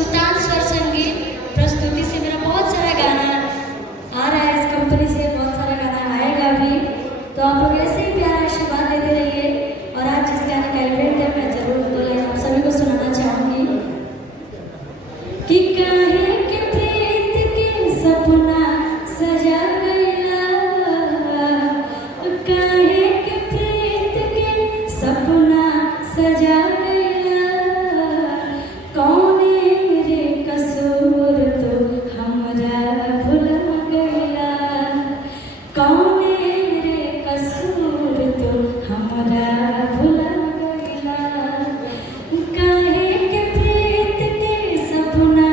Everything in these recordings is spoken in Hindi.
सुल्तान स्वर संगीत प्रस्तुति से मेरा बहुत सारा गाना आ रहा है। इस कंपनी से बहुत सारा गाना आएगा भी, तो आप लोग ऐसे ही प्यार आशीर्वाद देते रहिए। और आज जिस गाने का इवेंट है मैं जरूर दो लाइन आप सभी को सुनाना चाहूंगी कि काहे के प्रीत के सपना सजा गया, काहे के प्रीत के सपना सजा गया, कौने मेरे कसूर तो हमरा भुला गया, कौने मेरे कसूर तो हमरा भुला गया, काहे के प्रीत के सपना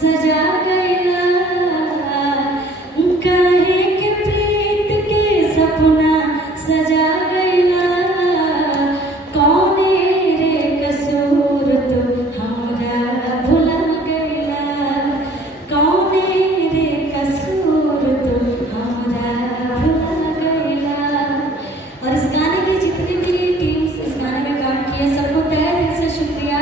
सजा गया, काहे के प्रीत के सपना सजा गया, कौने रे कसूर तो हमरा भुला गया, कौने रे कसूर तो हमरा भुला गया। और इस गाने की जितनी भी टीम्स इस गाने में काम किए सबको तहे दिल से शुक्रिया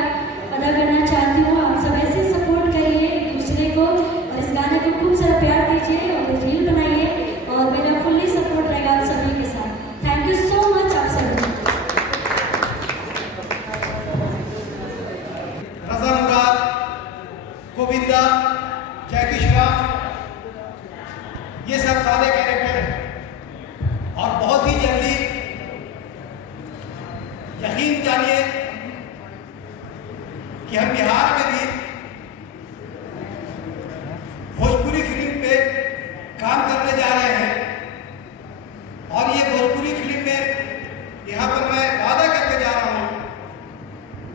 अदा करना चाहती हूँ। आप सब ऐसे सपोर्ट करिए एक दूसरे को और इस गाने को खूब सारा प्यार दीजिए और रील बनाइए और मेरा फुल्ली सपोर्ट रहेगा आप सभी के साथ। थैंक यू सो मच आप सभी। रज़ा मुराद, गोविंदा, जैकी श्रॉफ, ये सब सारे कैरेक्टर हैं और बहुत ही जल्दी यकीन जानिए कि हम बिहार में भी भोजपुरी फिल्म पे काम करने जा रहे हैं। और ये भोजपुरी फिल्म में यहाँ पर मैं वादा करके जा रहा हूँ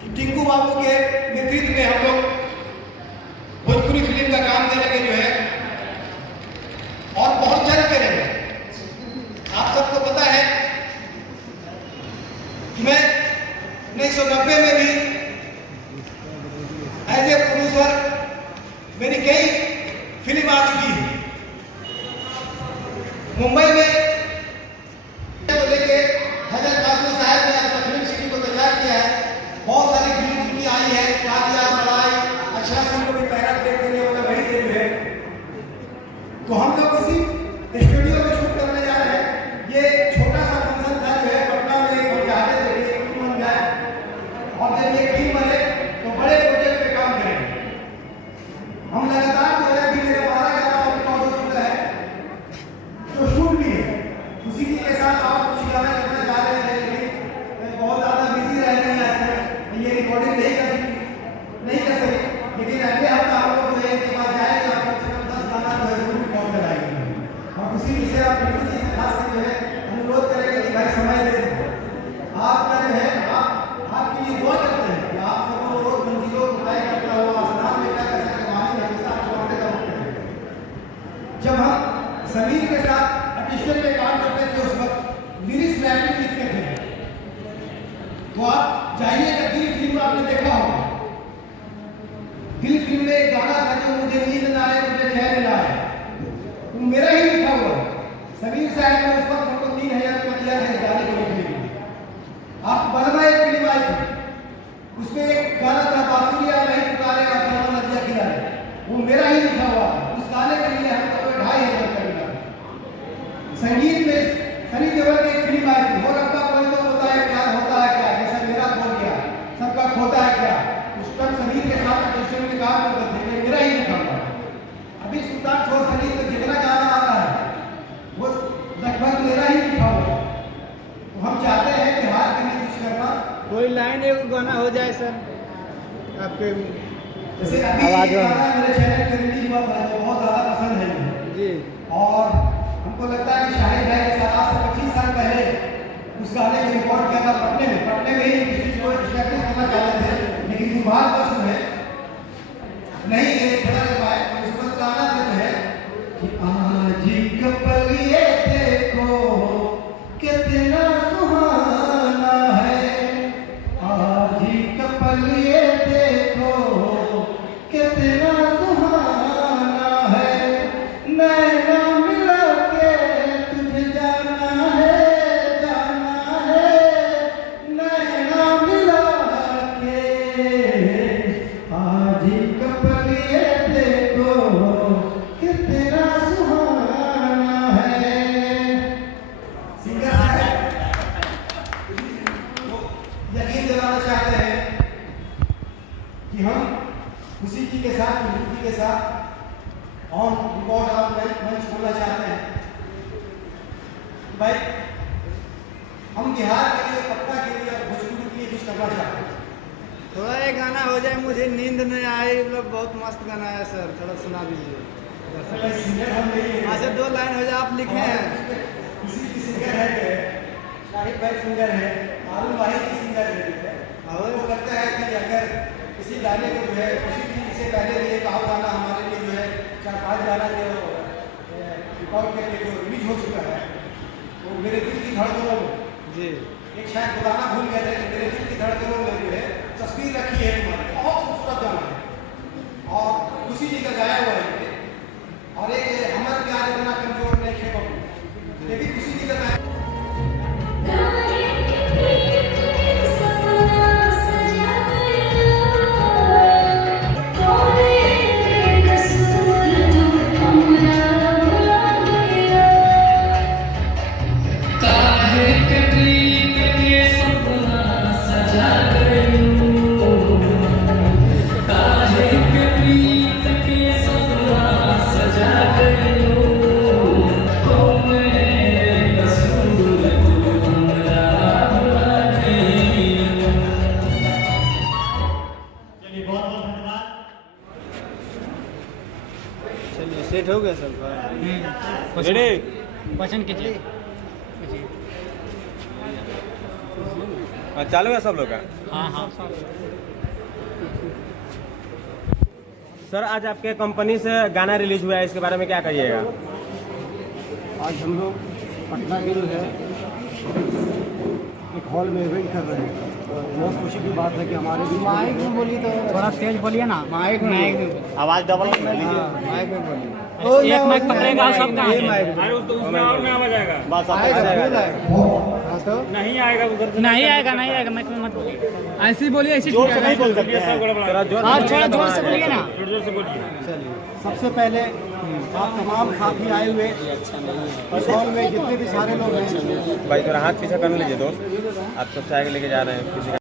कि टिंकू बाबू के नेतृत्व में हम लोग भोजपुरी फिल्म का काम करेंगे जो है और बहुत जल्द करेंगे। आप सबको पता है कि मैं 1990 में भी एज ए प्रोड्यूसर मेरी कई फिल्म आ चुकी है। मुंबई में को लेके हैदर कासिम साहब ने अपना फिल्म सिटी को तैयार किया है। बहुत सारी फिल्म उनकी आई है, कातिया, लड़ाई, अक्षरा सिंह को भी पहला ब्रेक देने वाला वही फिल्म है। तो हम लोग उसी स्टूडियो में शूट करने जा रहे हैं। ये छोटा सा फंक्शन था जो है पटना में एक चाहते थे कि एक टीम बन जाए और जब ये टीम बने तो बड़े प्रोजेक्ट पे काम करेंगे। हम लगातार जो है अभी मेरे 12 गाना रिकॉर्ड हो चुका है जो शूट भी है। उसी के साथ आप कुछ गाना करने जा रहे हैं लेकिन मैं बहुत ज़्यादा बिजी रह रही है, ये रिकॉर्डिंग नहीं कर सके। लेकिन अगले हफ्ते आप लोग जो है इसके बाद जाएंगे, आप कम से कम 10 गाना जो है जरूर रिकॉर्ड कराएंगे। और उसी विषय आप बिल्कुल जी से खास जो है अनुरोध करेंगे कि भाई समय दे आपका जो है आपके लिए दुआ करते हैं कि आप सबको रोज मंजिलों को तय करता हुआ आसमान में क्या कर सके वहां हमेशा छोड़ने का वक्त है। जब हम समीर के साथ ऑडिशन में काम करते थे उस वक्त लिरिक्स राइटिंग लिखते थे। तो आप जाइएगा, दिल फिल्म आपने देखा होगा। दिल फिल्म में एक गाना था जो मुझे नींद ना आए मुझे चैन ना आए, वो मेरा ही लिखा हुआ है। समीर साहब ने उस वक्त हमको 3000 रुपया दिया था इस गाने को लिखने के लिए। आप बलमा एक फिल्म आई थी, उसमें एक गाना था बांसुरिया नहीं पुकारे और कलमा नदिया किनारे, वो मेरा ही लिखा हुआ है। उस गाने के लिए हमको 2500 रुपया मिला। संगीत में सनी देओल की एक फिल्म आई थी, वो रब्बा कोई तो होता है प्यार होता है क्या, जैसा मेरा खो गया सबका खोता है क्या। उस पर समीर के साथ ऑडिशन में काम करते थे, मेरा ही लिखा हुआ है। अभी सुल्तान छोर संगीत में जितना गाना आ रहा है वो लगभग मेरा ही लिखा हुआ है। तो हम चाहते हैं कि हार के लिए कुछ करना, कोई लाइन एक गाना हो जाए सर आपके जैसे अभी गाना मेरे चैनल पे रिलीज हुआ था जो बहुत ज़्यादा पसंद है जी। और हमको लगता है कि शाहिद भाई के साथ आज से 25 साल पहले उस गाने को रिकॉर्ड किया था पटने में ही किसी को स्टैब्लिश करना चाहते थे, लेकिन दुर्भाग्यवश है नहीं खड़ा कर पाए। उस वक्त गाना जो है कि आज कपल ये देखो कितना सुहाना है, आज कपल ये देखो कितना सुहाना है, नैना मिला के तुझे जाना है, नैना मिला के साथ विनती के साथ ऑन रिकॉर्ड आप मंच बोलना चाहते हैं भाई हम बिहार के लिए, पटना के लिए और भोजपुरी के लिए कुछ करना चाहते हैं। थोड़ा ये गाना हो जाए, मुझे नींद नहीं आई, मतलब बहुत मस्त गाना है सर, थोड़ा सुना दीजिए। सिंगर हम नहीं हैं। अच्छा 2 लाइन हो जाए, आप लिखे हैं। किसी की सिंगर है, शाहिद भाई सिंगर है, मालूम भाई की सिंगर है। और वो लगता है कि अगर किसी गाने को जो है किसी भी से पहले भी एक और गाना हमारे लिए जो है 4-5 गाना जो रिकॉर्ड करके जो रिलीज हो चुका है, वो मेरे दिल की धड़कनों में जी एक शायद वो गाना भूल गया था कि मेरे दिल की धड़कनों में जो है तस्वीर रखी है हमारी, बहुत खूबसूरत गाना है और उसी जी का गाया हुआ है। और एक हमारे प्यार इतना कमजोर नहीं है बाबू, ये भी किसी जी का गाया। चलिए सेट हो गया सर। क्वेश्चन कीजिए। चालू है सब लोग का। हाँ हाँ सर आज आपके कंपनी से गाना रिलीज हुआ है, इसके बारे में क्या कहिएगा? आज हम लोग पटना के जो है एक हॉल में इवेंट कर रहे हैं। बहुत खुशी की बात है कि हमारे भी माइक में बोलिए तो थोड़ा तेज बोलिए ना। माइक में आवाज डबल माइक में बोलिए। एक माइक पकड़ेगा और सब ये माइक उसमें और में आवाज आएगा। बस हाँ तो नहीं आएगा उधर से। नहीं आएगा नहीं आएगा, माइक में मत बोलिए। ऐसे ही बोलिए, ऐसे जोर से नहीं बोल सकते हैं। और थोड़ा जोर से बोलिए ना। जोर से बोलिए। चलिए सबसे पहले आप तमाम साथी आए हुए इस हॉल में जितने भी सारे लोग हैं, भाई थोड़ा हाथ पीछे कर लीजिए दोस्त, आप सब चाय लेके जा रहे हैं किसी